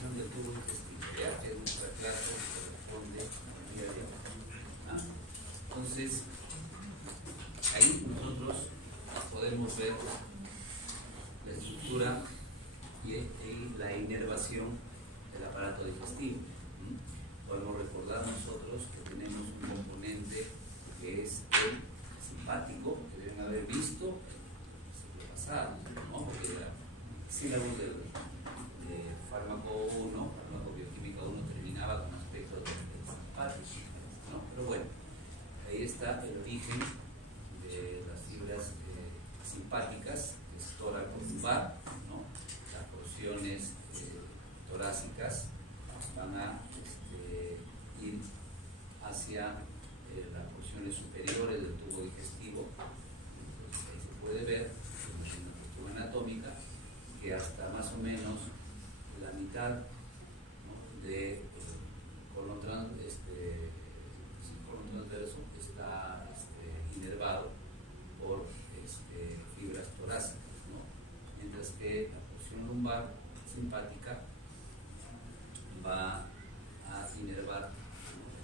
irrigación del tubo digestivo, ya que es nuestra clase que corresponde al día de hoy. ¿Ah? Entonces, ahí nosotros podemos ver la estructura y la inervación del aparato digestivo. Podemos recordar nosotros que tenemos un componente que es el simpático, que deben haber visto el siglo pasado, ¿no? Porque la sílabus del fármaco 1, fármaco bioquímica 1, terminaba con aspectos simpáticos, ¿no? Pero bueno, ahí está el origen de las fibras simpáticas, que es tórax lumbar, ¿no? Las porciones torácicas van a ir hacia las porciones superiores del tubo digestivo. Entonces, ahí se puede ver en la estructura anatómica que hasta más o menos la mitad, ¿no?, de colon transverso está inervado por fibras torácicas, ¿no? Mientras que la porción lumbar simpática va a inervar, ¿no?,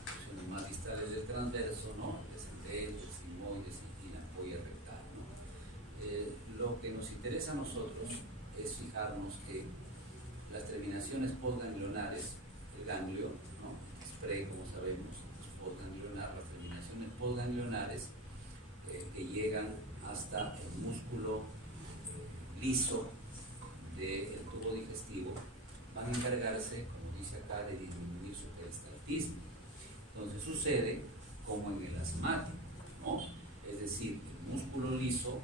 las porciones más distales del transverso, ¿no?, el descendente, el sigmoides y la ampolla rectal, ¿no? Lo que nos interesa a nosotros es fijarnos que las terminaciones postganglionares, el ganglio, ¿no?, spray, como sabemos, es postganglionar, las terminaciones postganglionares que llegan hasta el músculo liso del tubo digestivo van a encargarse, como dice acá, de disminuir su peristaltismo. Entonces sucede como en el asmático, ¿no? Es decir, el músculo liso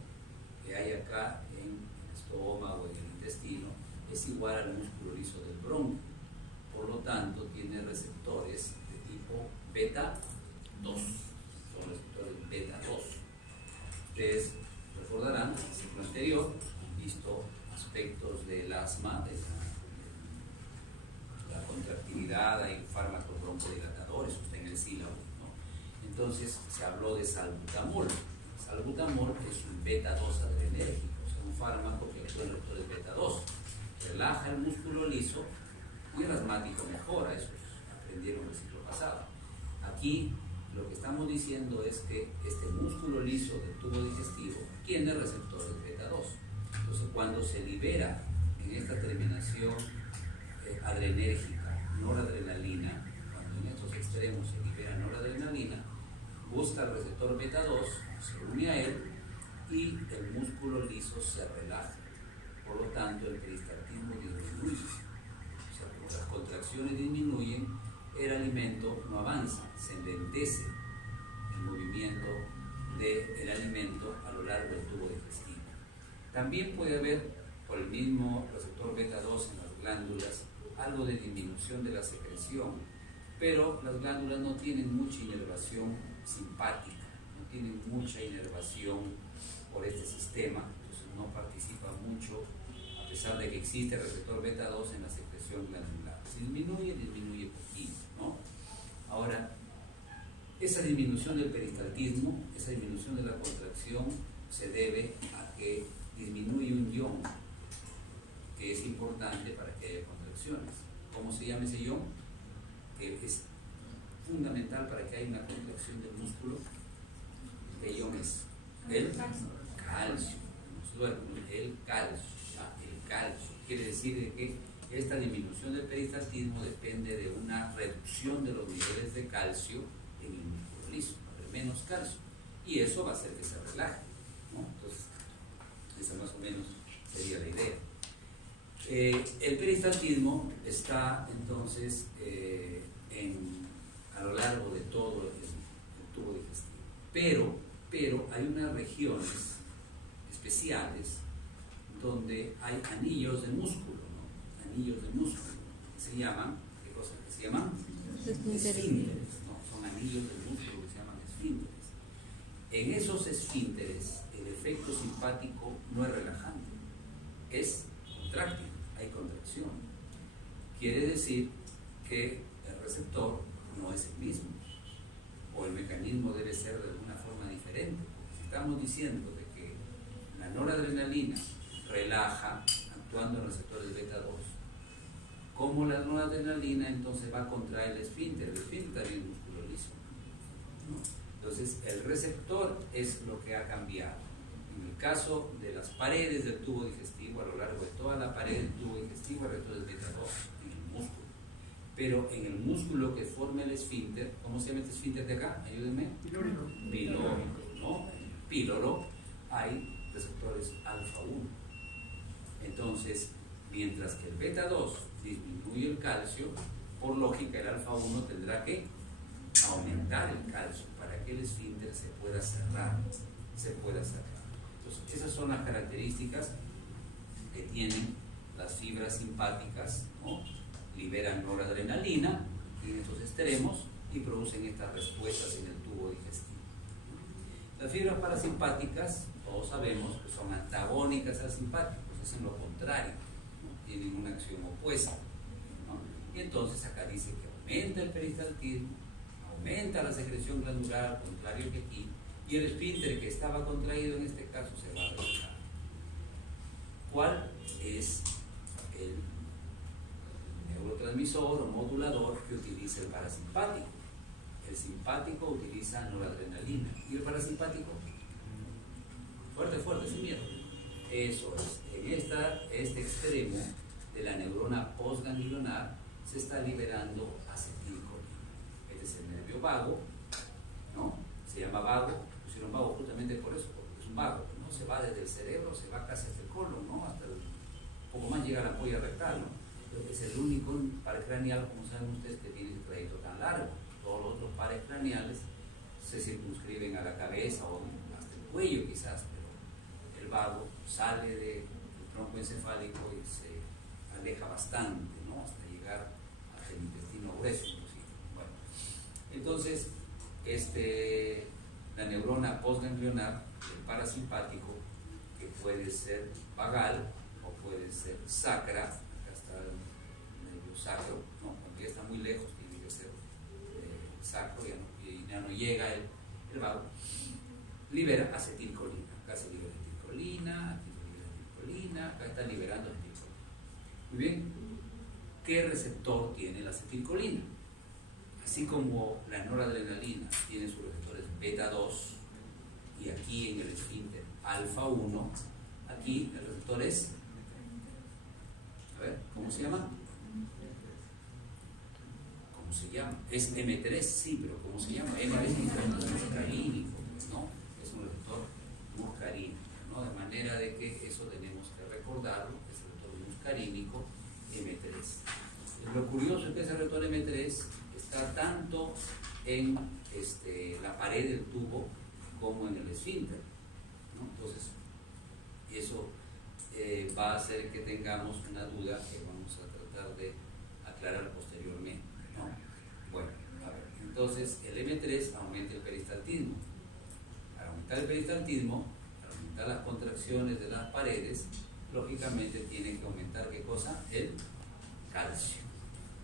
que hay acá en el estómago, en el intestino, es igual al músculo liso del bronquio. Por lo tanto, tiene receptores de tipo beta 2. Son receptores beta 2. Ustedes recordarán, en el ciclo anterior, han visto aspectos del asma, de la contractilidad, hay fármacos broncodilatadores, usted en el sílabo, ¿no? Entonces, se habló de salbutamol. Salbutamol es un beta 2 adrenérgico, o sea, un fármaco que actúa en receptores beta 2. Relaja el músculo liso y el asmático mejora, eso aprendieron el ciclo pasado. Aquí lo que estamos diciendo es que este músculo liso del tubo digestivo tiene receptores beta 2. Entonces, cuando se libera en esta terminación adrenérgica noradrenalina, cuando en estos extremos se libera noradrenalina, busca el receptor beta 2, se une a él y el músculo liso se relaja. Por lo tanto, el peristaltismo disminuye. O sea, como las contracciones disminuyen, el alimento no avanza, se enlentece el movimiento del alimento a lo largo del tubo digestivo. También puede haber, por el mismo receptor beta 2 en las glándulas, algo de disminución de la secreción, pero las glándulas no tienen mucha inervación simpática, no tienen mucha inervación por este sistema, entonces no participa mucho, a pesar de que existe el receptor beta 2 en la secreción glandular. Si disminuye poquito, ¿no? Ahora, esa disminución del peristaltismo, esa disminución de la contracción, se debe a que disminuye un ion que es importante para que haya contracciones. ¿Cómo se llama ese ion? Que es fundamental para que haya una contracción del músculo. ¿Qué ion es? El calcio. El calcio. El calcio. Quiere decir que esta disminución del peristaltismo depende de una reducción de los niveles de calcio en el músculo liso, va a haber menos calcio. Y eso va a hacer que se relaje, ¿no? Entonces, esa más o menos sería la idea. El peristaltismo está entonces a lo largo de todo el tubo digestivo. Pero hay unas regiones especiales donde hay anillos de músculo, ¿no? Anillos de músculo. Se llaman, ¿qué cosas que se llaman? Esfínteres. No, son anillos de músculo que se llaman esfínteres. En esos esfínteres, el efecto simpático no es relajante, es contráctil, hay contracción. Quiere decir que el receptor no es el mismo, o el mecanismo debe ser de alguna forma diferente. Porque si estamos diciendo de que la noradrenalina relaja actuando en receptores beta 2, como la noradrenalina entonces va a contraer el esfínter también es músculo liso, ¿no? Entonces el receptor es lo que ha cambiado. En el caso de las paredes del tubo digestivo, a lo largo de toda la pared del tubo digestivo, el receptor es beta 2 en el músculo. Pero en el músculo que forma el esfínter, ¿cómo se llama este esfínter de acá? Ayúdenme. Pilórico. Pilórico, ¿no? Píloro, hay receptores alfa 1. Entonces, mientras que el beta 2 disminuye el calcio, por lógica el alfa 1 tendrá que aumentar el calcio para que el esfínter se pueda cerrar. Entonces, esas son las características que tienen las fibras simpáticas, ¿no? Liberan noradrenalina en estos extremos y producen estas respuestas en el tubo digestivo. Las fibras parasimpáticas, todos sabemos que son antagónicas al simpático, hacen lo contrario, ¿no? Tienen una acción opuesta, ¿no? Y entonces acá dice que aumenta el peristaltismo, aumenta la secreción glandular, al contrario que aquí, y el esfínter que estaba contraído en este caso se va a relajar. ¿Cuál es el neurotransmisor o modulador que utiliza el parasimpático? El simpático utiliza noradrenalina. ¿Y el parasimpático? Fuerte, sin miedo. Eso es. En este extremo de la neurona postganglionar se está liberando acetilcolina. Este es el nervio vago, ¿no? Se llama vago, pusieron vago justamente por eso, porque es un vago, ¿no? Se va desde el cerebro, se va casi hasta el colon, ¿no? Hasta poco más llega a la ampolla rectal, ¿no? Es el único par craneal, como saben ustedes, que tiene el trayecto tan largo. Todos los otros pares craneales se circunscriben a la cabeza o hasta el cuello quizás, pero el vago sale del tronco encefálico y se aleja bastante, ¿no? Hasta llegar hasta el intestino grueso inclusive. Bueno, entonces la neurona postganglionar, el parasimpático, que puede ser vagal o puede ser sacra, acá está el nervio sacro, ¿no? Cuando ya está muy lejos tiene que ser sacro, ya no llega el vago, libera acetilcolina. Acá se libera acetilcolina, aquí se libera acetilcolina, acá está liberando acetilcolina. Muy bien, ¿qué receptor tiene la acetilcolina? Así como la noradrenalina tiene sus receptores beta 2 y aquí en el esfínter alfa 1, aquí el receptor es, a ver, ¿cómo se llama? Es M3, sí, pero ¿cómo se llama? M3 es muscarínico, ¿no? Es un receptor muscarínico, ¿no? De manera de que eso tenemos que recordarlo, es el receptor muscarínico M3. Lo curioso es que ese receptor M3 está tanto en la pared del tubo como en el esfínter, ¿no? Entonces, eso va a hacer que tengamos una duda que vamos a tratar de aclarar posteriormente, ¿no? Bueno, a ver, entonces el M3 aumenta el peristaltismo. Al aumentar el peristaltismo, al aumentar las contracciones de las paredes, lógicamente tiene que aumentar ¿qué cosa? El calcio.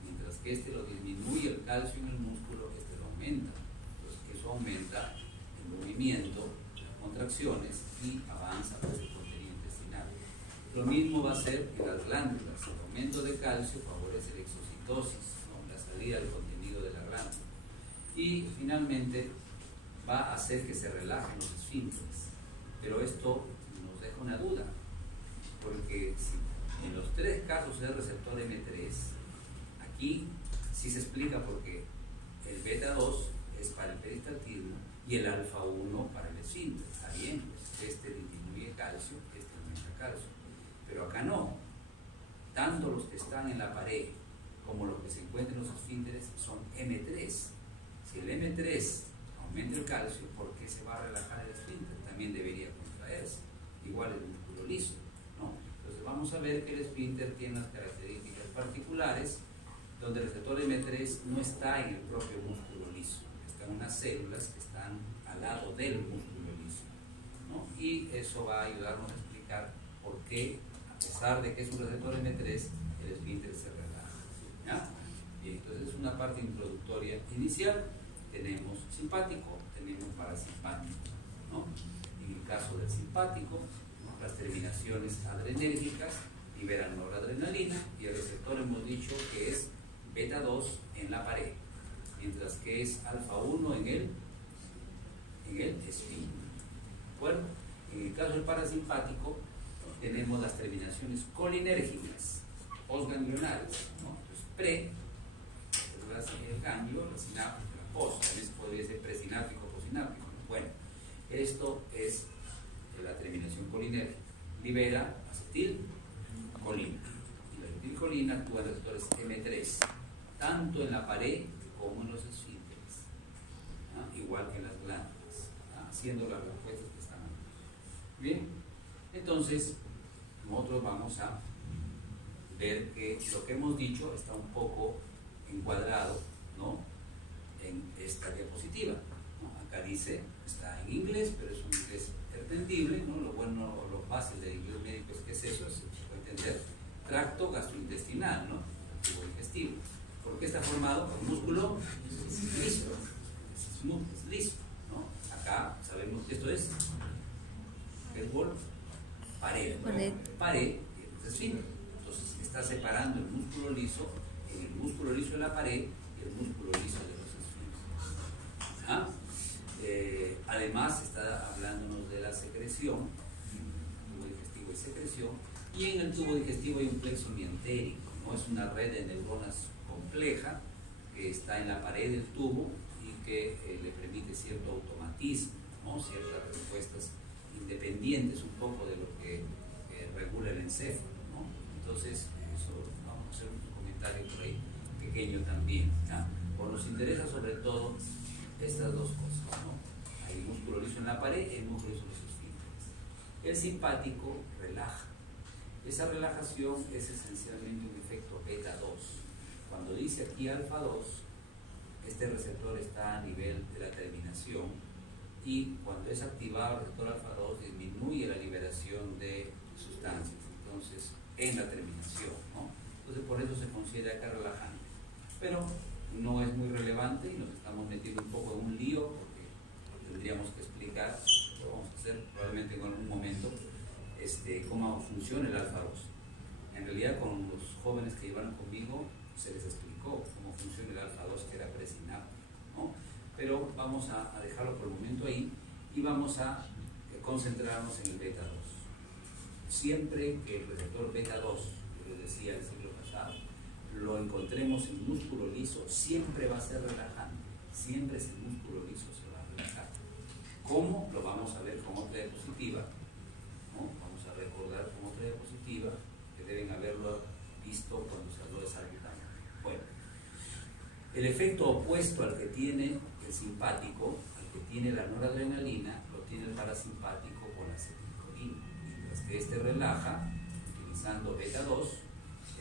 Mientras que lo disminuye el calcio en el músculo, lo aumenta. Entonces eso aumenta el movimiento, las contracciones y avanza hacia el contenido intestinal. Lo mismo va a ser en las glándulas. El aumento de calcio favorece la exocitosis, ¿no? La salida del contenido de la glándula. Y finalmente va a hacer que se relajen los esfínteres. Pero esto nos deja una duda, porque si en los tres casos del receptor M3, aquí sí se explica por qué el beta 2 es para el peristaltismo y el alfa 1 para el esfínter. Está bien, pues disminuye calcio, aumenta calcio. Pero acá no. Tanto los que están en la pared como los que se encuentran en los esfínteres son M3. Si el M3 aumenta el calcio, ¿por qué se va a relajar el esfínter? También debería contraerse. Igual el músculo liso, ¿no? Entonces vamos a ver que el esfínter tiene unas características particulares donde el receptor M3 no está en el propio músculo liso, están unas células que están al lado del músculo liso, ¿no? Y eso va a ayudarnos a explicar por qué, a pesar de que es un receptor M3, el esfínter se relaja, ¿ya? Bien, entonces es una parte introductoria inicial. Tenemos simpático, tenemos parasimpático, ¿no? En el caso del simpático, ¿no? Las terminaciones adrenérgicas libera noradrenalina, y el receptor hemos dicho que es beta 2 en la pared, mientras que es alfa 1 en el esfínter. ¿De acuerdo? En el caso del parasimpático tenemos las terminaciones colinérgicas, postganglionales, ¿no? Entonces, pre, el ganglio, la sináptica, la post, también podría ser presináptico o posináptico. Bueno, esto es la terminación colinérgica. Libera acetilcolina. Y la acetilcolina actúa en receptores M3, tanto en la pared como en los esfínteres, ¿no? Igual que en las glándulas, ¿no? Haciendo las respuestas que están aquí. Bien, entonces nosotros vamos a ver que lo que hemos dicho está un poco encuadrado, ¿no?, en esta diapositiva, ¿no? Acá dice, está en inglés, pero es un inglés entendible, ¿no? Lo bueno o lo fácil del inglés médico es que es eso, se puede entender. Tracto gastrointestinal, ¿no? El tubo digestivo. ¿Por qué está formado? Por músculo liso, es liso, ¿no? Acá sabemos que esto es pared, y el esfínter. Entonces está separando el músculo liso de la pared y el músculo liso de los esfínteres. ¿Ah? Además está hablándonos de la secreción, tubo digestivo y secreción, y en el tubo digestivo hay un plexo mientérico, ¿no? Es una red de neuronas compleja que está en la pared del tubo y que le permite cierto automatismo, ¿no? Ciertas respuestas independientes un poco de lo que regula el encéfalo, ¿no? Entonces, eso vamos a hacer un comentario por ahí pequeño también, ¿no? Pues nos interesa sobre todo estas dos cosas, ¿no? Hay músculo liso en la pared y el músculo liso en los esfínteres. El simpático relaja. Esa relajación es esencialmente un efecto beta 2. Cuando dice aquí alfa 2, este receptor está a nivel de la terminación, y cuando es activado el receptor alfa 2 disminuye la liberación de sustancias, entonces en la terminación, ¿no? Entonces por eso se considera acá relajante, pero no es muy relevante y nos estamos metiendo un poco en un lío porque tendríamos que explicar, lo vamos a hacer probablemente en algún momento, cómo funciona el alfa 2. En realidad con los jóvenes que llevaron conmigo se les explicó cómo funciona el alfa 2, que era presináptico, ¿no? Pero vamos a dejarlo por el momento ahí y vamos a concentrarnos en el beta 2. Siempre que el receptor beta 2, yo les decía el siglo pasado, lo encontremos en músculo liso, siempre va a ser relajante, siempre ese músculo liso se va a relajar. ¿Cómo? Lo vamos a ver con otra diapositiva, ¿no? Vamos a recordar con otra diapositiva que deben haberlo visto cuando se habló de salbutamol. Bueno, el efecto opuesto al que tiene el simpático, al que tiene la noradrenalina, lo tiene el parasimpático con la acetilcolina. Mientras que este relaja, utilizando beta 2,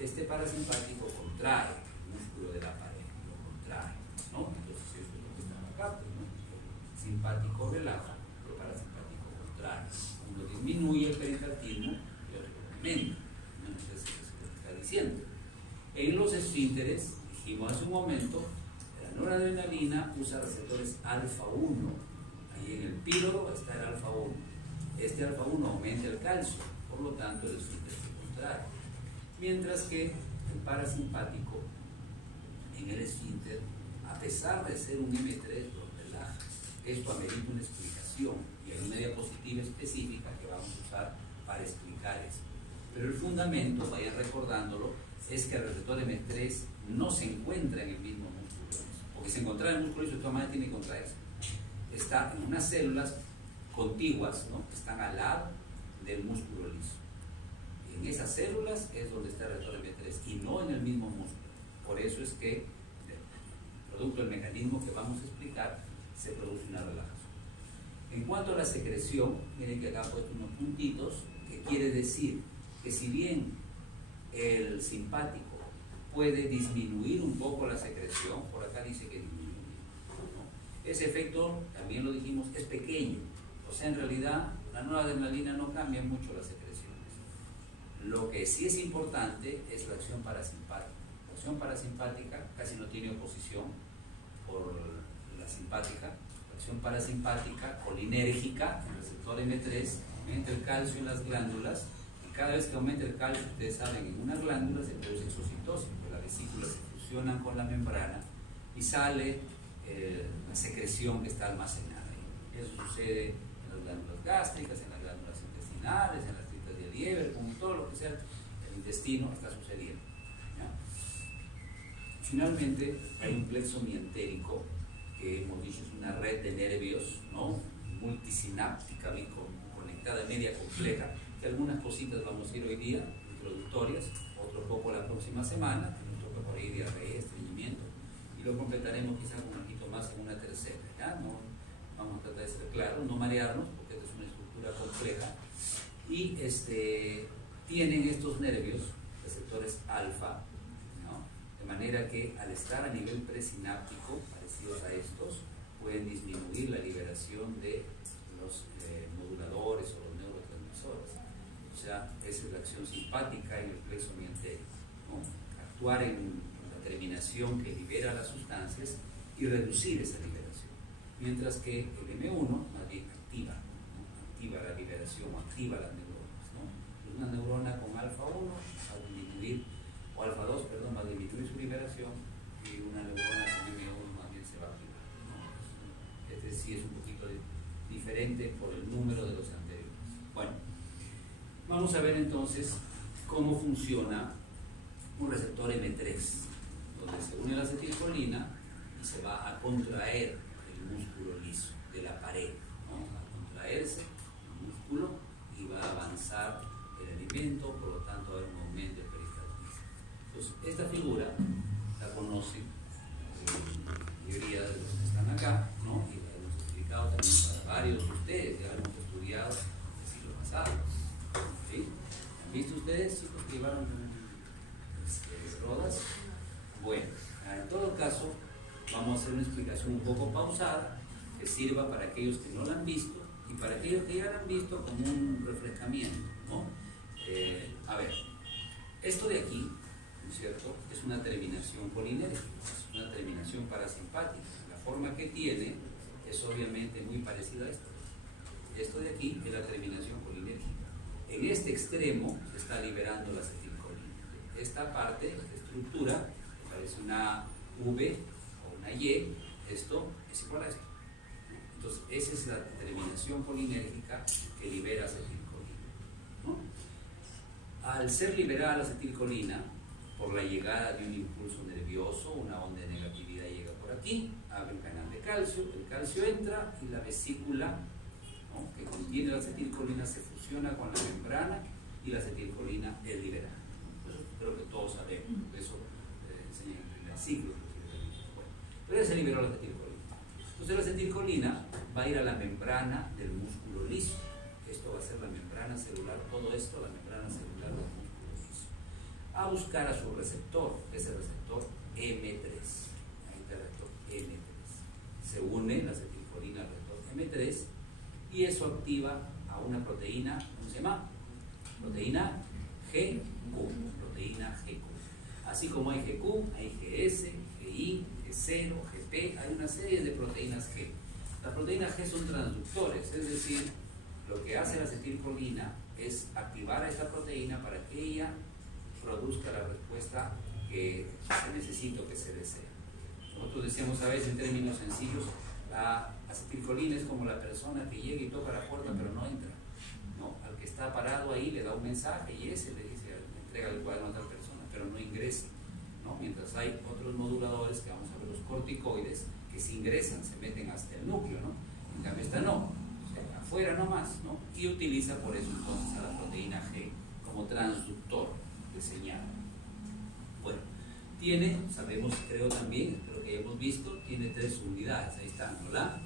este parasimpático contrae el músculo de la pared, lo contrae, ¿no? Entonces esto es lo que está acá, ¿no? El simpático relaja, el parasimpático contrae. Uno disminuye el pericartismo y otro aumenta, ¿no? Entonces eso es lo que está diciendo. En los esfínteres, dijimos hace un momento, la noradrenalina usa receptores alfa 1. Ahí en el píloro está el alfa 1. Este alfa 1 aumenta el calcio, por lo tanto el esfínter se contrae. Mientras que el parasimpático en el esfínter, a pesar de ser un M3, lo relaja. Esto amerita una explicación y hay una diapositiva específica que vamos a usar para explicar eso. Pero el fundamento, vayan recordándolo, es que el receptor M3 no se encuentra en el mismo músculo liso, porque si encuentra en el músculo liso, de todas maneras tiene que contraerse. Está en unas células contiguas, ¿no?, que están al lado del músculo liso. Y en esas células es donde está el receptor M3 y no en el mismo músculo. Por eso es que, producto del mecanismo que vamos a explicar, se produce una relajación. En cuanto a la secreción, miren que acá he puesto unos puntitos, que quiere decir que si bien el simpático puede disminuir un poco la secreción, por acá dice que disminuye, ¿no? Ese efecto, también lo dijimos, es pequeño. O sea, en realidad, la noradrenalina no cambia mucho las secreciones. Lo que sí es importante es la acción parasimpática. La acción parasimpática casi no tiene oposición por la simpática. La acción parasimpática colinérgica, el receptor M3, aumenta el calcio en las glándulas, y Cada vez que aumenta el calcio, ustedes saben, en una glándula se produce exocitosis, porque las vesículas se fusionan con la membrana y sale la secreción que está almacenada ahí. Eso sucede en las glándulas gástricas, en las glándulas intestinales, en las tripas de Lieber, con todo lo que sea el intestino está sucediendo. ¿Ya? Finalmente, hay un plexo mientérico, que hemos dicho es una red de nervios, ¿no?, multisináptica, bien conectada, media compleja, que algunas cositas vamos a ir hoy día, introductorias, otro poco la próxima semana, que nos toca por ahí diarrea, estreñimiento, y lo completaremos quizás un poquito más en una tercera. ¿Ya? No, vamos a tratar de ser claros, no marearnos, porque esta es una estructura compleja, y tienen estos nervios, receptores alfa, ¿no?, de manera que al estar a nivel presináptico, parecidos a estos, pueden disminuir la liberación de los moduladores o los neurotransmisores. O sea, esa es la acción simpática en el plexo mientérico, ¿no? Actuar en la terminación que libera las sustancias y reducir esa liberación. Mientras que el M1 más bien activa, ¿no?, activa la liberación, activa las neuronas, ¿no? Una neurona con alfa 1 va a disminuir, o alfa 2, perdón, va a disminuir su liberación, y una neurona con M1 más bien se va a activar, ¿no? Este sí es un poquito diferente por el número de los anteriores. Bueno, vamos a ver entonces cómo funciona un receptor M3, donde se une la acetilcolina y se va a contraer el músculo liso de la pared, ¿no? Va a contraerse el músculo y va a avanzar el alimento, por lo tanto va a haber un aumento del peristaltismo. Entonces, esta figura la conocen la mayoría de los que están acá, ¿no? Y la hemos explicado también para varios de ustedes, ya hemos estudiado el siglo pasado. ¿Sí? ¿Han visto ustedes, chicos, que llevaron rodas? Bueno, en todo caso, vamos a hacer una explicación un poco pausada que sirva para aquellos que no la han visto y para aquellos que ya la han visto como un refrescamiento, ¿no? A ver, esto de aquí, ¿no es cierto?, es una terminación colinérgica, es una terminación parasimpática. La forma que tiene es obviamente muy parecida a esto. Esto de aquí es la terminación colinérgica. En este extremo se está liberando la acetilcolina. Esta parte, esta estructura, que parece una V o una Y, esto es igual a esto. Entonces, esa es la terminación colinérgica que libera acetilcolina, ¿no? Al ser liberada la acetilcolina, por la llegada de un impulso nervioso, una onda de negatividad llega por aquí, abre un canal de calcio, el calcio entra y la vesícula, ¿no?, que contiene la acetilcolina se fusiona con la membrana y la acetilcolina es liberada. Eso creo que todos sabemos, eso enseña en el primer ciclo. Bueno, pero ya se liberó la acetilcolina. Entonces la acetilcolina va a ir a la membrana del músculo liso. Esto va a ser la membrana celular, todo esto, la membrana celular del músculo liso, a buscar a su receptor, que es el receptor M3. Ahí está el receptor M3. Se une la acetilcolina al receptor M3 y eso activa a una proteína, ¿cómo se llama? Proteína GQ. Proteína GQ. Así como hay GQ, hay GS, GI, G0, GP, hay una serie de proteínas G. Las proteínas G son transductores, es decir, lo que hace la acetilcolina es activar a esta proteína para que ella produzca la respuesta que se necesita o que se desea. Nosotros decíamos a veces en términos sencillos, la acetilcolina es como la persona que llega y toca la puerta pero no entra, ¿no? Al que está parado ahí le da un mensaje y ese le dice, entrega el cuaderno a otra persona, pero no ingresa, ¿no? Mientras hay otros moduladores que vamos a ver, los corticoides, que si ingresan se meten hasta el núcleo, ¿no? En cambio esta no, o sea, afuera nomás, ¿no? Y utiliza por eso entonces a la proteína G como transductor de señal. Bueno, tiene, sabemos, creo también, espero que hayamos visto, tiene 3 unidades, ahí están, ¿no? La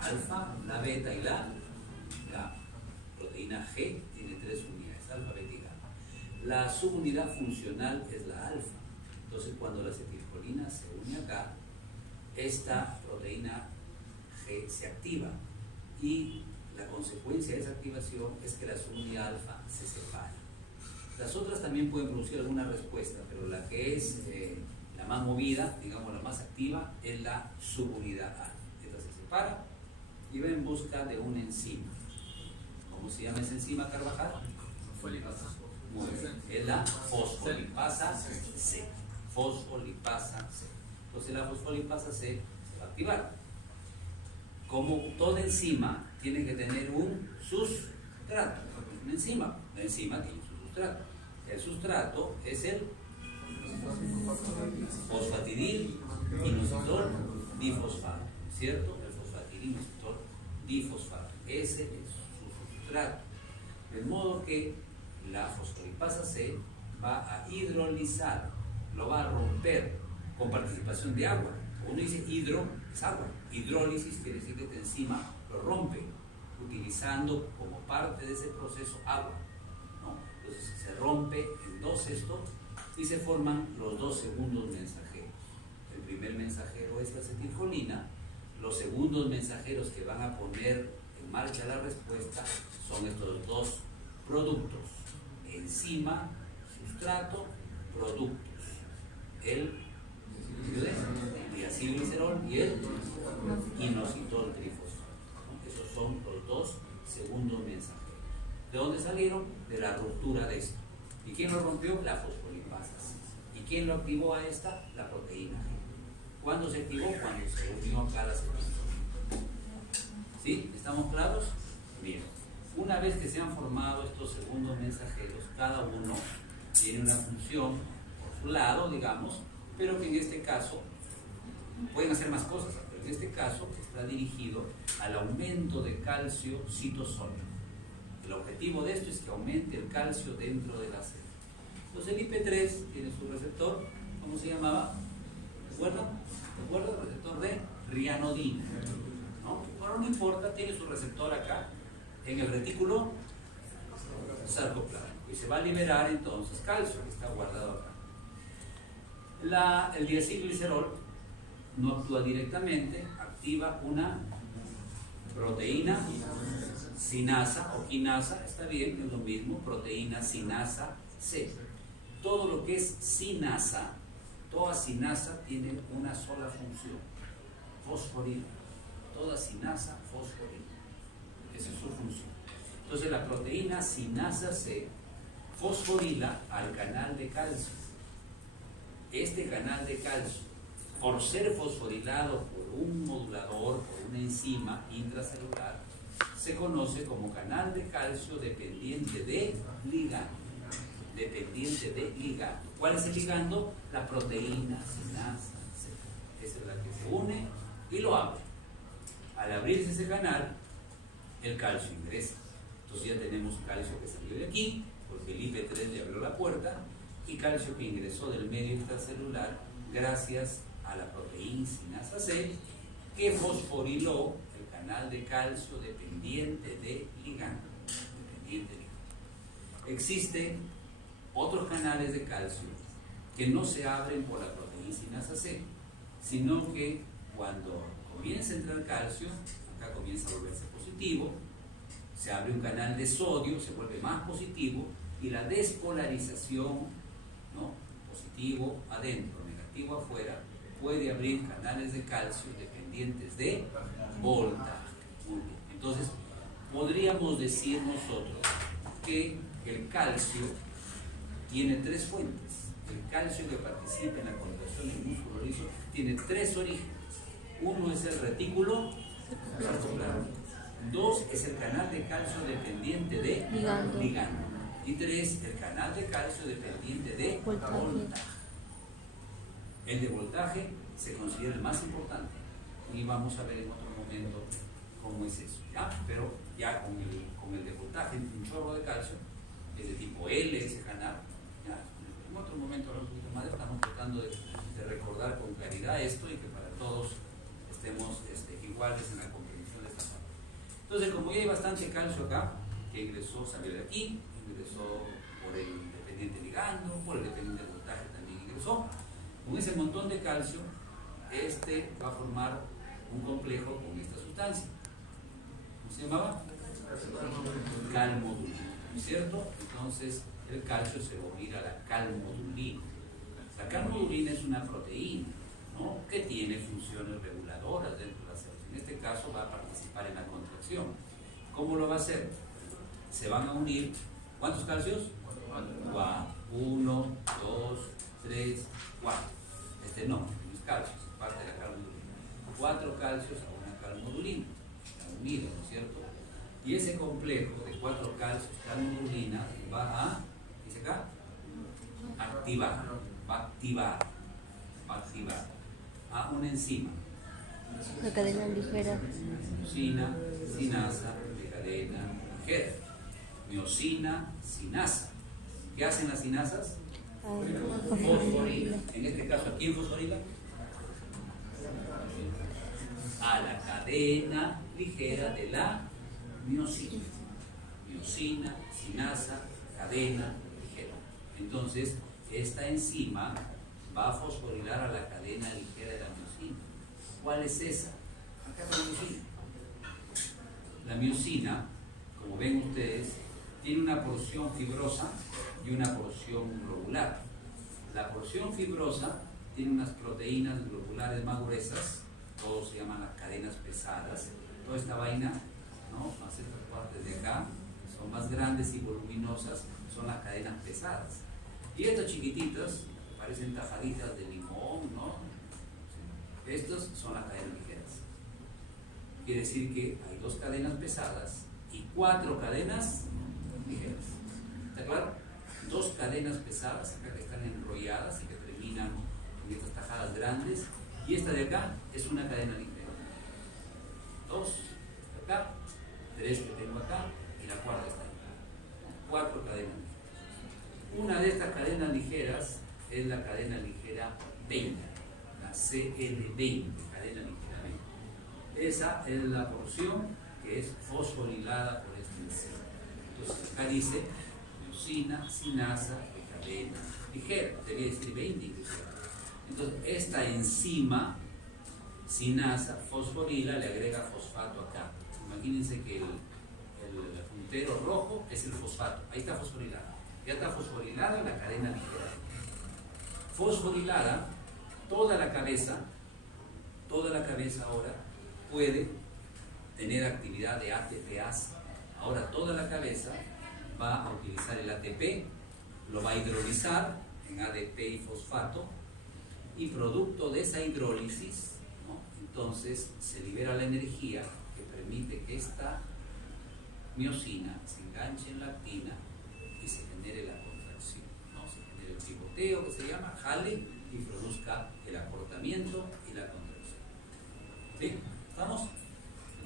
alfa, la beta y la proteína G tiene 3 unidades, alfa, beta y gamma. La subunidad funcional es la alfa. Entonces, cuando la acetilcolina se une acá, esta proteína G se activa y la consecuencia de esa activación es que la subunidad alfa se separa. Las otras también pueden producir alguna respuesta, pero la que es la más movida, digamos la más activa, es la subunidad alfa. Esta se separa y va en busca de una enzima. ¿Cómo se llama esa enzima, Carvajal? Folicato. Muy bien. Es la fosfolipasa C. Fosfolipasa C. Entonces la fosfolipasa C se va a activar. Como toda enzima tiene que tener un sustrato. Una enzima tiene su sustrato. El sustrato es el fosfatidil inositol difosfato, ¿cierto? El fosfatidil inositol difosfato. Ese es su sustrato. De modo que la fosfolipasa C va a hidrolizar, lo va a romper con participación de agua. Uno dice hidro, es agua. Hidrólisis quiere decir que esta enzima lo rompe, utilizando como parte de ese proceso agua, ¿no? Entonces se rompe en dos esto y se forman los dos segundos mensajeros. El primer mensajero es la acetilcolina, los segundos mensajeros que van a poner en marcha la respuesta son estos dos productos: enzima, sustrato, productos. El diacilglicerol y el inositol trifosfato, ¿no? Esos son los dos segundos mensajeros. ¿De dónde salieron? De la ruptura de esto. ¿Y quién lo rompió? La fosfolipasa C. ¿Y quién lo activó a esta? La proteína G. ¿Cuándo se activó? Cuando se unió acá la acetilcolina. ¿Sí? ¿Estamos claros? Bien. Una vez que se han formado estos segundos mensajeros, cada uno tiene una función por su lado, digamos, pero que en este caso pueden hacer más cosas, pero en este caso está dirigido al aumento de calcio citosólico. El objetivo de esto es que aumente el calcio dentro de la célula. Entonces el IP3 tiene su receptor, ¿cómo se llamaba? ¿Recuerdan? El receptor de rianodina, ¿no? Bueno, no importa, tiene su receptor acá en el retículo sarcoplástico y se va a liberar entonces calcio que está guardado acá. El diacilglicerol no actúa directamente, activa una proteína sinasa o quinasa, está bien, es lo mismo, proteína sinasa C. Todo lo que es sinasa, toda sinasa tiene una sola función: fosforila. Toda sinasa, fosforila. Esa es su función. Entonces la proteína sinasa C fosforila al canal de calcio. Este canal de calcio, por ser fosforilado por un modulador, por una enzima intracelular, se conoce como canal de calcio dependiente de ligando. Dependiente de ligando. ¿Cuál es el ligando? La proteína sinasa C. Esa es la que se une y lo abre. Al abrirse ese canal, el calcio ingresa. Entonces ya tenemos calcio que salió de aquí, porque el IP3 le abrió la puerta, y calcio que ingresó del medio intracelular gracias a la proteína sinasa C, que fosforiló el canal de calcio dependiente de ligando. Existen otros canales de calcio que no se abren por la proteína sinasa C, sino que cuando comienza a entrar calcio, acá comienza a volverse positivo, se abre un canal de sodio, se vuelve más positivo, y la despolarización, ¿no? Positivo adentro, negativo afuera, puede abrir canales de calcio dependientes de voltaje. Muy bien. Entonces, podríamos decir nosotros que el calcio tiene tres fuentes. El calcio que participa en la contracción del músculo liso tiene tres orígenes. Uno es el retículo sarcoplástico. Dos es el canal de calcio dependiente de ligando. Y tres, el canal de calcio dependiente de voltaje. El de voltaje se considera el más importante y vamos a ver en otro momento cómo es eso, ¿ya? Pero ya con el de voltaje, un chorro de calcio, es de tipo L ese canal, ¿ya? En otro momento hablamos un poquito más, estamos tratando de recordar con claridad esto y que para todos estemos iguales en la comprensión de esta parte. Entonces, como ya hay bastante calcio acá, que ingresó, salió de aquí, ingresó por el dependiente ligando, por el dependiente voltaje también ingresó. Con ese montón de calcio, va a formar un complejo con esta sustancia. ¿Cómo se llamaba? Calmodulina, ¿cierto? Entonces, el calcio se va a unir a la calmodulina. La calmodulina es una proteína, ¿no? Que tiene funciones reguladoras dentro de la célula. En este caso, va a participar en la contracción. ¿Cómo lo va a hacer? Se van a unir, ¿cuántos calcios? 4. 1, 2, 3, 4. Este no, los calcios, parte de la calmodulina. 4 calcios a una calmodulina. Están unidos, ¿no es cierto? Y ese complejo de 4 calcios calmodulina va a, dice acá, activar, va a activar a una enzima. La cadena ligera. Miosina, sinasa, de cadena ligera. Miosina, sinasa. ¿Qué hacen las sinasas? Fosforila. En este caso, ¿a quién fosforila? A la cadena ligera de la miosina. Miosina, sinasa, cadena ligera. Entonces, esta enzima va a fosforilar a la cadena ligera de la miosina. ¿Cuál es esa? Acá está la miosina. La miosina, como ven ustedes, tiene una porción fibrosa y una porción globular. La porción fibrosa tiene unas proteínas globulares más gruesas, todos se llaman las cadenas pesadas. Toda esta vaina, ¿no? Más estas partes de acá, son más grandes y voluminosas, son las cadenas pesadas. Y estas chiquititas, parecen tajaditas de limón, ¿no? Estas son las cadenas ligeras. Quiere decir que hay 2 cadenas pesadas y 4 cadenas ligeras. ¿Está claro? 2 cadenas pesadas, acá que están enrolladas y que terminan en estas tajadas grandes, y esta de acá es una cadena ligera. 2 acá, 3 que tengo acá, y la cuarta está ahí. 4 cadenas ligeras. Una de estas cadenas ligeras es la cadena ligera 20, la CL20, cadena ligera 20. Esa es la porción que es fosforilada por este enzima. Entonces acá dice miosina, sinasa, de cadena ligera, debería decir 20. Entonces esta enzima, sinasa, fosforila, le agrega fosfato acá. Imagínense que el puntero rojo es el fosfato, ahí está fosforilada. Ya está fosforilada la cadena ligera. Fosforilada, toda la cabeza ahora puede tener actividad de ATPase. Ahora toda la cabeza va a utilizar el ATP, lo va a hidrolizar en ADP y fosfato, y producto de esa hidrólisis, ¿no? Entonces se libera la energía que permite que esta miosina se enganche en la actina y se genere la contracción, ¿no? Se genere el pivoteo que se llama, jale y produzca el acortamiento y la contracción. ¿Sí? ¿Estamos?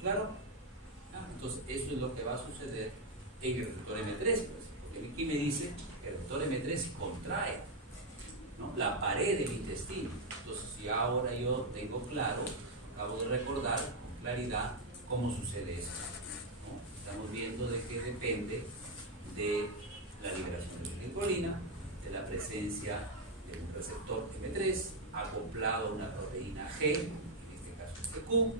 ¿Claro? Entonces eso es lo que va a suceder en el receptor M3, pues, porque aquí me dice que el receptor M3 contrae, ¿no? La pared del intestino. Entonces si ahora yo tengo claro, acabo de recordar con claridad cómo sucede esto, ¿no? Estamos viendo de que depende de la liberación de acetilcolina, de la presencia de un receptor M3 acoplado a una proteína G, en este caso este Q,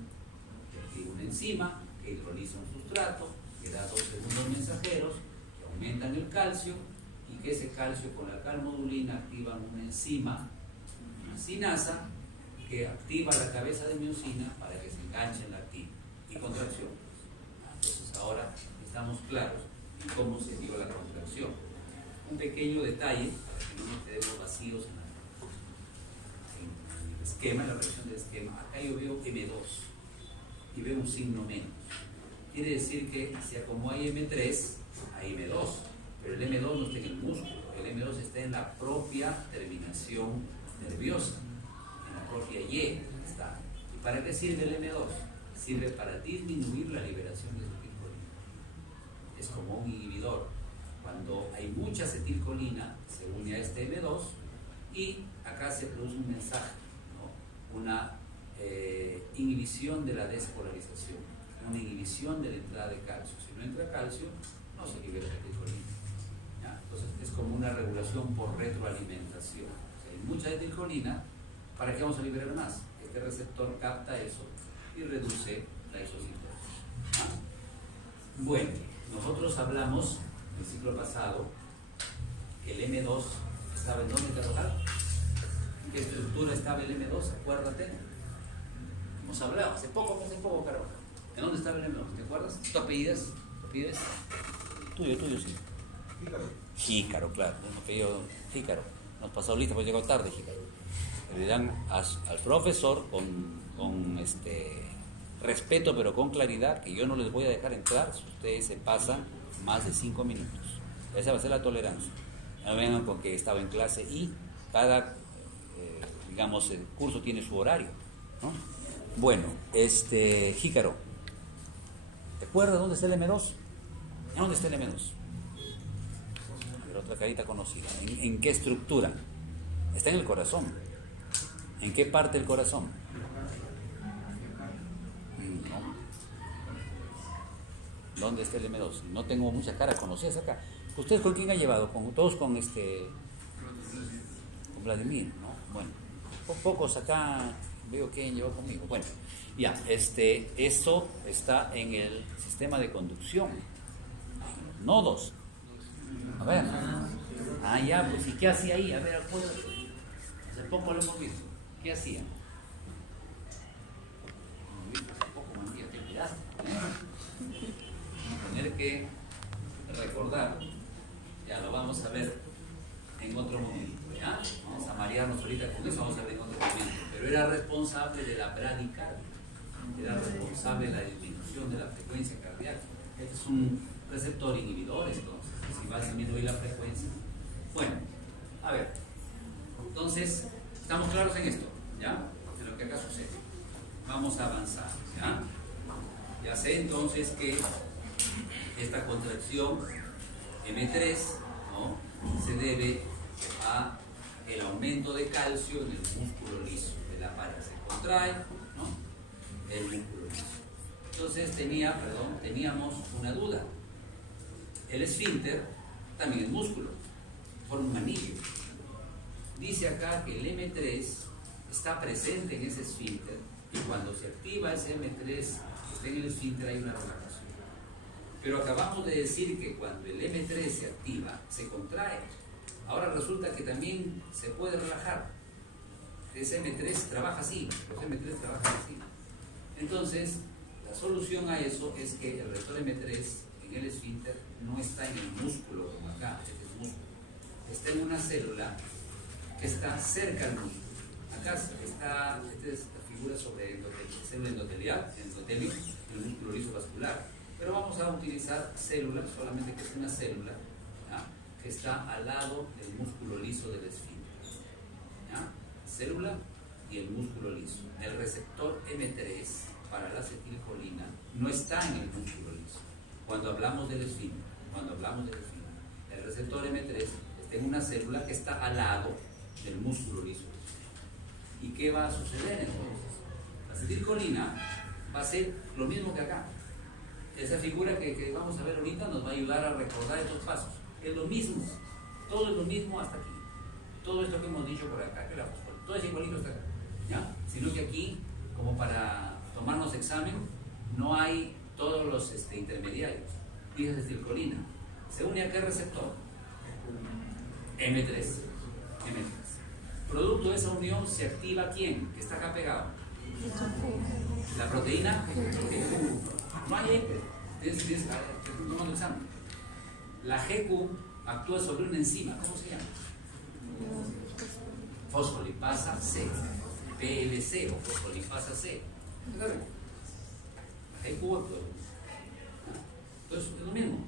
que tiene una enzima que hidroliza un sustrato, que da 2 segundos mensajeros, que aumentan el calcio, y que ese calcio con la calmodulina activan una enzima, una sinasa, que activa la cabeza de miosina para que se enganche en la actina y contracción. Entonces ahora estamos claros en cómo se dio la contracción. Un pequeño detalle para que no nos quedemos vacíos en el esquema, en la reacción del esquema. Acá yo veo M2 y veo un signo menos. Quiere decir que si como hay M3, hay M2, pero el M2 no está en el músculo, el M2 está en la propia terminación nerviosa, en la propia Y está. ¿Y para qué sirve el M2? Sirve para disminuir la liberación de acetilcolina. Es como un inhibidor. Cuando hay mucha acetilcolina, se une a este M2 y acá se produce un mensaje, ¿no? Una inhibición de la despolarización, una inhibición de la entrada de calcio. Si no entra calcio, no se libera acetilcolina. ¿Ya? Entonces es como una regulación por retroalimentación. Si hay mucha acetilcolina, ¿para qué vamos a liberar más? Este receptor capta eso y reduce la isocitosis. ¿Ya? Bueno, nosotros hablamos el ciclo pasado que el M2 estaba en dónde, Carolina. ¿En qué estructura estaba el M2? Acuérdate. Hemos hablado hace poco, Carolina. ¿En dónde estaba el M2? ¿Te acuerdas? ¿Tu apellido es? Tuyo, sí. Fíjate. Jícaro, claro. Jícaro. Nos pasó lista, pues llegó tarde, Jícaro. Le dirán al profesor con respeto, pero con claridad, que yo no les voy a dejar entrar si ustedes se pasan más de 5 minutos. Esa va a ser la tolerancia. No vengan con que estaba en clase y cada, digamos, el curso tiene su horario, ¿no? Bueno, Jícaro, ¿te acuerdas dónde está el M2? ¿Dónde está el M2? A ver, otra carita conocida. ¿En qué estructura? Está en el corazón. ¿En qué parte del corazón? No. ¿Dónde está el M2? No tengo muchas caras conocidas acá. ¿Ustedes con quién han llevado? Todos con Vladimir, ¿no? Bueno, pocos acá veo que han llevado conmigo. Bueno, ya, eso está en el sistema de conducción. Nodos. A ver. Ah, ya, pues, ¿y qué hacía ahí? A ver, acuérdate. Hace poco lo hemos visto. ¿Qué hacía? Hace poco, mandía, te olvidaste. Vamos a tener que recordar. Ya lo vamos a ver en otro momento, ¿ya? Vamos a marearnos ahorita con eso, vamos a ver en otro momento. Pero era responsable de la bradicardia, era responsable de la disminución de la frecuencia cardíaca. Este es un receptor inhibidor, entonces, si va a disminuir la frecuencia. Bueno, a ver, entonces, ¿estamos claros en esto? ¿Ya? De lo que acá sucede. Vamos a avanzar, ¿ya? Ya sé entonces que esta contracción M3, ¿no?, se debe a el aumento de calcio en el músculo liso de la pared. Se contrae, ¿no?, el músculo liso. Entonces teníamos una duda. El esfínter también es músculo, forma un anillo. Dice acá que el M3 está presente en ese esfínter y cuando se activa ese M3 que está en el esfínter hay una relajación. Pero acabamos de decir que cuando el M3 se activa, se contrae. Ahora resulta que también se puede relajar. Ese M3 trabaja así, los M3 trabajan así. Entonces, la solución a eso es que el receptor M3 en el esfínter no está en el músculo como acá, este es músculo. Está en una célula que está cerca al músculo. Acá está, esta es la figura sobre célula endotelial, el músculo liso vascular. Pero vamos a utilizar células, solamente que es una célula, ¿ya?, que está al lado del músculo liso del esfínter. ¿Ya? Célula y el músculo liso. El receptor M3 para la acetilcolina no está en el músculo liso. Cuando hablamos del esfínter, el receptor M3 está en una célula que está al lado del músculo liso. ¿Y qué va a suceder entonces? La acetilcolina va a ser lo mismo que acá. Esa figura que vamos a ver ahorita nos va a ayudar a recordar estos pasos. Es lo mismo, todo es lo mismo hasta aquí. Todo esto que hemos dicho por acá, que la fosfolipasa, todo es igualito hasta acá, ¿ya? Sino que aquí, como para tomarnos examen, no hay todos los intermediarios. Dice acetilcolina. ¿Se une a qué receptor? M3. Producto de esa unión se activa ¿quién? Que está acá pegado. La proteína. No hay tienes tomando examen. La GQ actúa sobre una enzima, ¿cómo se llama? Fosfolipasa C, PLC o fosfolipasa C. La GQ actúa. Entonces es lo mismo.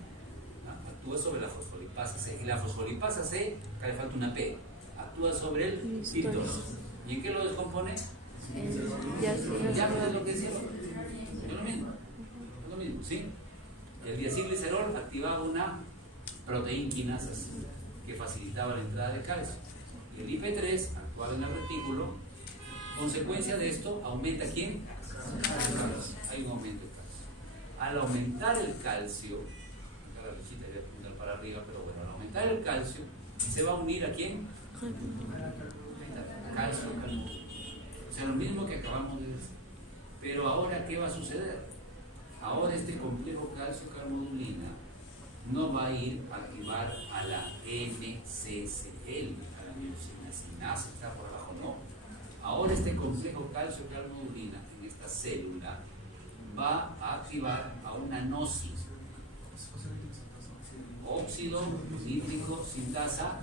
Actúa sobre la fosfolipasa C. Y la fosfolipasa C, acá le falta una P, actúa sobre el citosol. ¿Y en qué lo descompone? Ya es lo que decimos. Es lo mismo. ¿Sí? El diacilglicerol activaba una proteínquinasa que facilitaba la entrada de calcio. Y el IP3 actuaba en el retículo. Consecuencia de esto, ¿aumenta quién? Hay un aumento de calcio. Al aumentar el calcio, acá la flechita voy a apuntar para arriba, pero bueno, al aumentar el calcio, ¿se va a unir a quién? Calcio, o sea, lo mismo que acabamos de decir. Pero ahora, ¿qué va a suceder? Ahora este complejo calcio-carmodulina no va a ir a activar a la MCCL, a la miosina sinasa, está por abajo, no. Ahora este complejo calcio-carmodulina en esta célula va a activar a una gnosis. óxido nítrico sintasa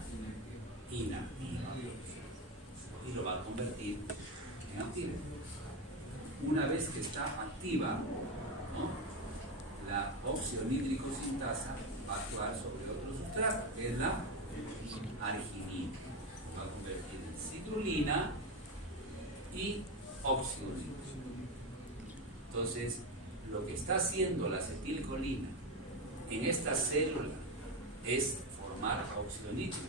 inactiva y lo va a convertir en activa. Una vez que está activa, ¿no?, la óxido nítrico sintasa va a actuar sobre otro sustrato, que es la arginina. Va a convertir en citrulina y óxido nítrico. Entonces, lo que está haciendo la acetilcolina en esta célula es formar óxido nítrico.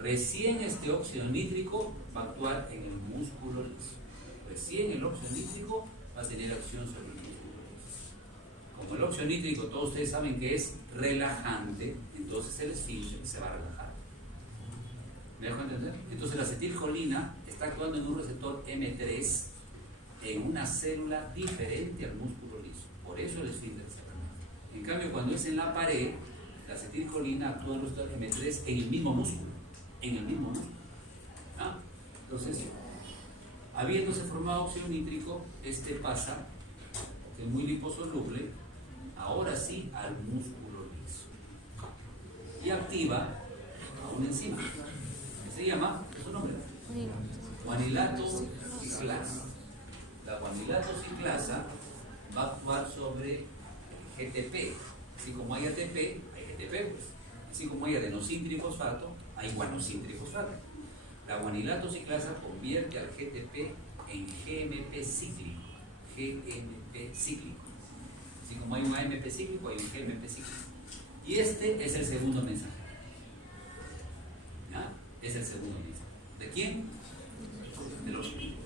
Recién este óxido nítrico va a actuar en el músculo liso. Recién el óxido nítrico va a tener acción sobre el músculo liso. Como el óxido nítrico, todos ustedes saben que es relajante, entonces el esfínter se va a relajar. ¿Me dejo entender? Entonces la acetilcolina está actuando en un receptor M3 en una célula diferente al músculo liso. Por eso el esfínter se relaja. En cambio, cuando es en la pared, la acetilcolina actúa en el receptor M3 en el mismo músculo. En el mismo músculo. ¿Ah? Entonces, habiéndose formado óxido nítrico, este pasa, que es muy liposoluble, ahora sí al músculo liso. Y activa a una enzima que se llama, ¿qué es su nombre? Guanilato ciclasa. La guanilato ciclasa va a actuar sobre GTP. Así como hay ATP, hay GTP, pues. Así como hay adenosín trifosfato, hay guanosin trifosfato. La guanilato ciclasa convierte al GTP en GMP cíclico. GMP cíclico. Así como hay un AMP cíclico, hay un GMP cíclico. Y este es el segundo mensaje. ¿Ya? Es el segundo mensaje. ¿De quién? Del óxido nítrico.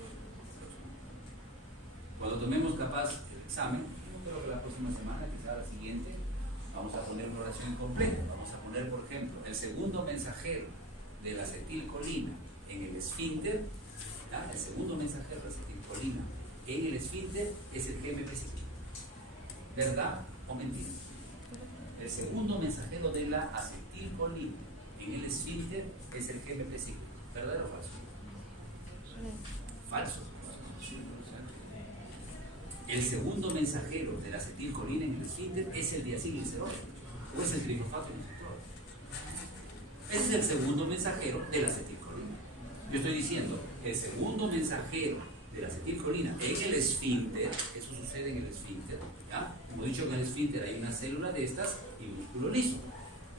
Cuando tomemos capaz el examen, creo que la próxima semana, quizá la siguiente, vamos a poner una oración completa. Vamos a poner, por ejemplo, el segundo mensajero de la acetilcolina en el esfínter. ¿Ya? El segundo mensajero de la acetilcolina en el esfínter es el GMP cíclico. ¿Verdad o mentira? El segundo mensajero de la acetilcolina en el esfínter es el GMP cíclico. ¿Verdadero o falso? Falso. El segundo mensajero de la acetilcolina en el esfínter es el diacilglicerol o es el trifosfato inositol. Ese es el segundo mensajero de la acetilcolina. Yo estoy diciendo, el segundo mensajero de la acetilcolina en el esfínter, eso sucede en el esfínter, ¿ya? Como he dicho, que en el esfínter hay una célula de estas y un músculo liso.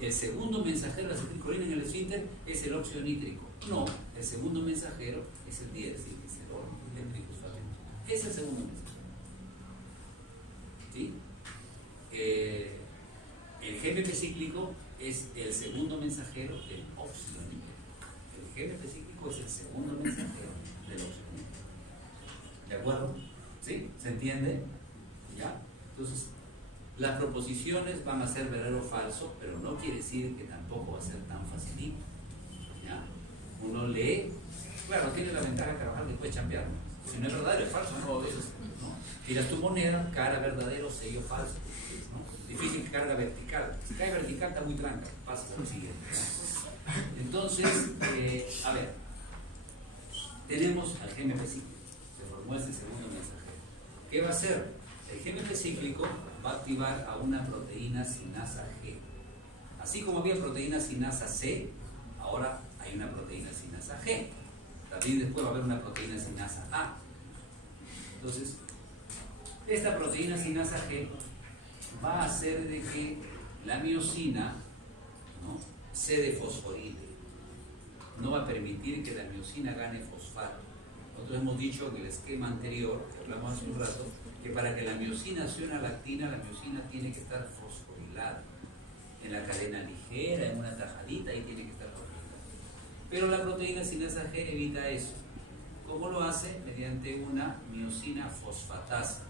El segundo mensajero de la acetilcolina en el esfínter es el óxido nítrico. No, el segundo mensajero es el diacilglicerol, el trifosfato inositol. Es el segundo mensajero. ¿Sí? El GMP cíclico es el segundo mensajero del óxido nítrico. El GMP cíclico es el segundo mensajero del óxido nítrico. ¿De acuerdo? ¿Sí? ¿Se entiende? ¿Ya? Entonces, las proposiciones van a ser verdadero o falso, pero no quiere decir que tampoco va a ser tan facilito. ¿Ya? Uno lee, claro, tiene la ventaja de trabajar después de chambear, ¿no? Si no es verdadero, es falso, no lo dices. Tiras tu moneda, cara verdadero, sello falso, ¿no? Difícil que carga vertical. Si cae vertical está muy tranca, pasa a lo siguiente. Entonces, a ver, tenemos al GMP cíclico, se formó este segundo mensajero. ¿Qué va a hacer? El GMP cíclico va a activar a una proteína sinasa G. Así como había proteína sinasa C, ahora hay una proteína sinasa G. También después va a haber una proteína sinasa A. Entonces, esta proteína sinasa G va a hacer de que la miosina, ¿no?, se defosforile. No va a permitir que la miosina gane fosfato. Nosotros hemos dicho en el esquema anterior, que hablamos hace un rato, que para que la miosina sea una lactina, la miosina tiene que estar fosforilada. En la cadena ligera, en una tajadita, ahí tiene que estar fosforilada. Pero la proteína sinasa G evita eso. ¿Cómo lo hace? Mediante una miosina fosfatasa.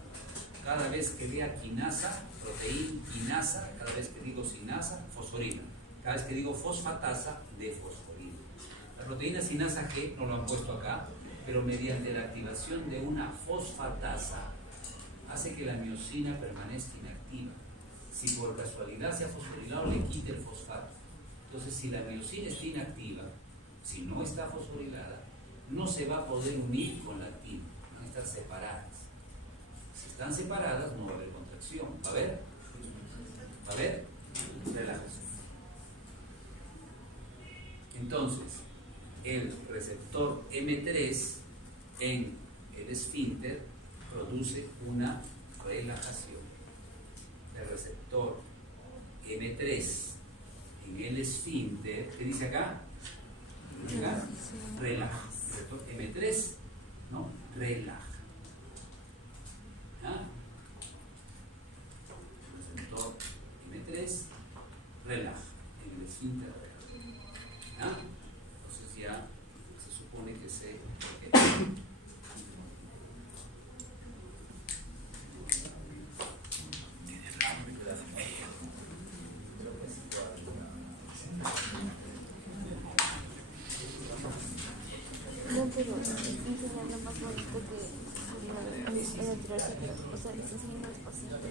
Cada vez que vea quinasa, proteína quinasa, cada vez que digo sinasa, fosforina. Cada vez que digo fosfatasa, defosforina. La proteína sinasa G, no lo han puesto acá, pero mediante la activación de una fosfatasa, hace que la miosina permanezca inactiva. Si por casualidad se ha fosforilado, le quite el fosfato. Entonces, si la miosina está inactiva, si no está fosforilada, no se va a poder unir con la actina, van a estar separadas. Si están separadas, no va a haber contracción. ¿Va a haber? ¿Va a haber? Relajación. Entonces, el receptor M3 en el esfínter produce una relajación. El receptor M3 en el esfínter, ¿qué dice acá? Relaja. El receptor M3, ¿no? Relaja. ¿Ah? El receptor M3 relaja. En el esfínter relaja. ¿Ah? Entonces ya se supone que se... No, pero enseñarlo más bonito que el anterior, o sea, les enseño más paciente.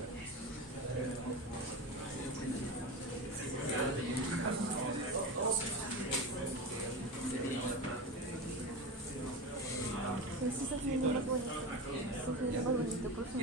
Pero sí está haciendo más bonito. Está haciendo más bonito, por favor.